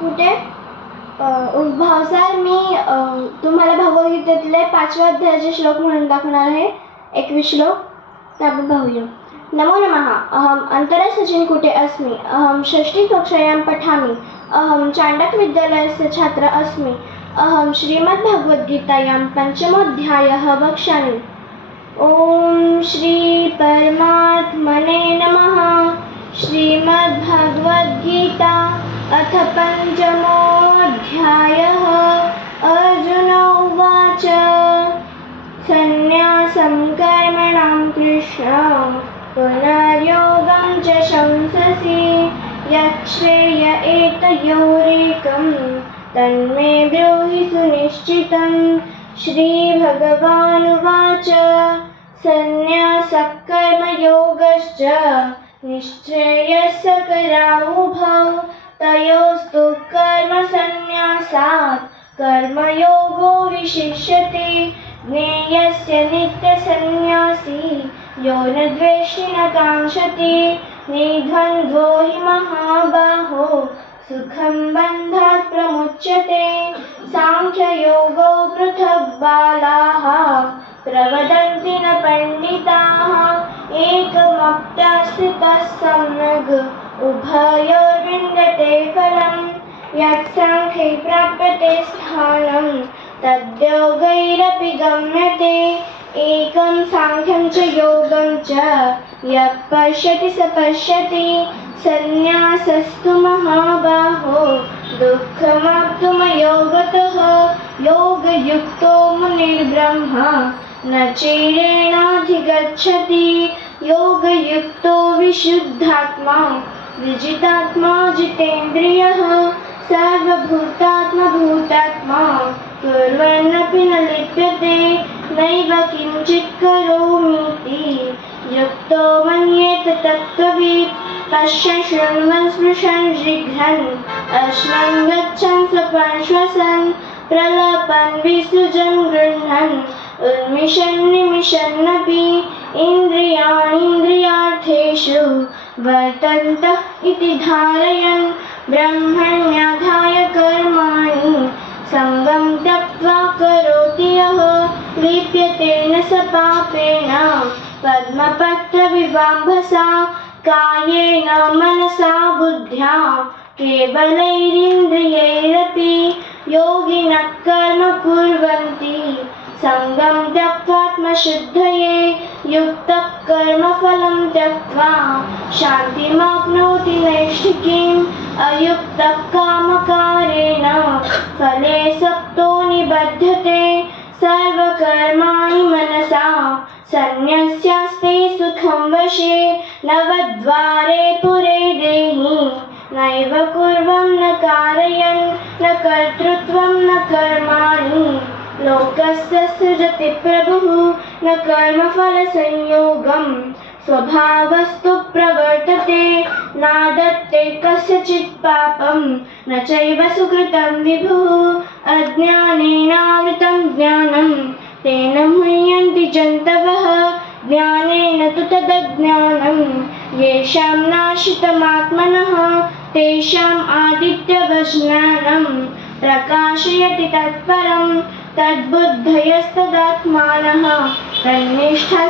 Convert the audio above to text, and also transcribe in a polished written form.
कुटे भावसार मी तुम्हाला भगवद्गीतेतले 5व्या अध्यायाचे श्लोक म्हणून दाखवणार आहे. 21 श्लोक. तर आपण पाहूया. नमो नमः. अहम अंतरा सचिन कुटे अस्मि. अहम षष्ठी कक्षायां पठामि. अहम चांडक विद्यालयस्य छात्र अस्मि. अहम श्रीमद्भगवद्गीतायां पंचमोऽध्यायः वक्ष्यामि. ओम श्री परमात्मने नमः. श्रीमद्भगवद्गीता अथ पंचमोऽध्यायः. अर्जुन उवाच सन्न्यासं कर्मणां कृष्ण पुनर्योगं च शंससि यच्छ्रेय एतयोरेकं तन्मे ब्रूहि सुनिश्चितम्. श्रीभगवानुवाच सन्न्यासः कर्मयोगश्च निश्चयस्य करावुभौ तयोस्तु कर्मसन्न्यासात् कर्मयोगो विशिष्यते. ज्ञेयस्य नित्यसन्न्यासी यो न द्वेष्टि न काङ्क्षति निर्द्वन्द्वो हि महाबाहो सुखं बन्धात् प्रमुच्यते. सांख्ययोगो पृथक् बालाः प्रवदन्ति न पण्डिताः एकमप्यास्थितः सम्यग् उभयोर्विन्दते फलम्. यत्साङ्ख्ये प्राप्यते स्थानं तद्योगैरपि गम्यते. एकं साङ्ख्यं च योगं च यः पश्यति स पश्यति. सन्न्यासस्तु महाबाहो दुःखमाप्तुमयोगतः. योगयुक्तो मुनिर्ब्रह्म न चैरेणाधिगच्छति. योगयुक्तो विशुद्धात्मा विजितात्मा जितेन्द्रियः. सर्वभूतात्मा भूतात्मा कुर्वन्नपि न लिप्यते. नैव किञ्चित् करोमीति युक्तो मन्येत तत्त्ववित्. पश्यन् शृण्वन् स्पृशन् जिघ्रन् अश्वन् गच्छन् स्वपन् श्वसन् प्रलपन् विसृजन् गृह्णन् उन्मिषन् निमिषन्नपि. इन्द्रियाणीन्द्रियार्थेषु वर्तन्तः इति धारयन् ब्रह्मण्याधाय कर्माणि सङ्गं त्यक्त्वा करोति यः लिप्यते न स पापेन पद्मपत्रविवाम्भसा. कायेन मनसा बुद्ध्या केवलैरिन्द्रियैरपि योगिनः कर्म कुर्वन्ति सङ्गं त्यक्त्वात्मशुद्धये. युक्तः कर्मफलं त्यक्त्वा शान्तिमाप्नोति नैष्ठिकीम्. अयुक्तः कामकारेण फले सक्तो निबध्यते. सर्वकर्माणि मनसा सन्न्यस्यास्ते सुखं वशे. नवद्वारे पुरे देहि नैव कुर्वं न कारयन् न कर्तृत्वं न कर्माणि लोकस्य सृजति प्रभुः. न कर्मफलसंयोगं स्वभावस्तु प्रवर्तते. नादत्ते कस्यचित् पापं न चैव सुकृतं विभुः. अज्ञानेनावृतं ज्ञानं तेन मुह्यन्ति जन्तवः. ज्ञानेन तु तदज्ञानं येषां नाशितमात्मनः तेषाम् आदित्यवज्ञानं प्रकाशयति तत्परं. तद्बुद्धयस्तदात्मानः तन्निष्ठाः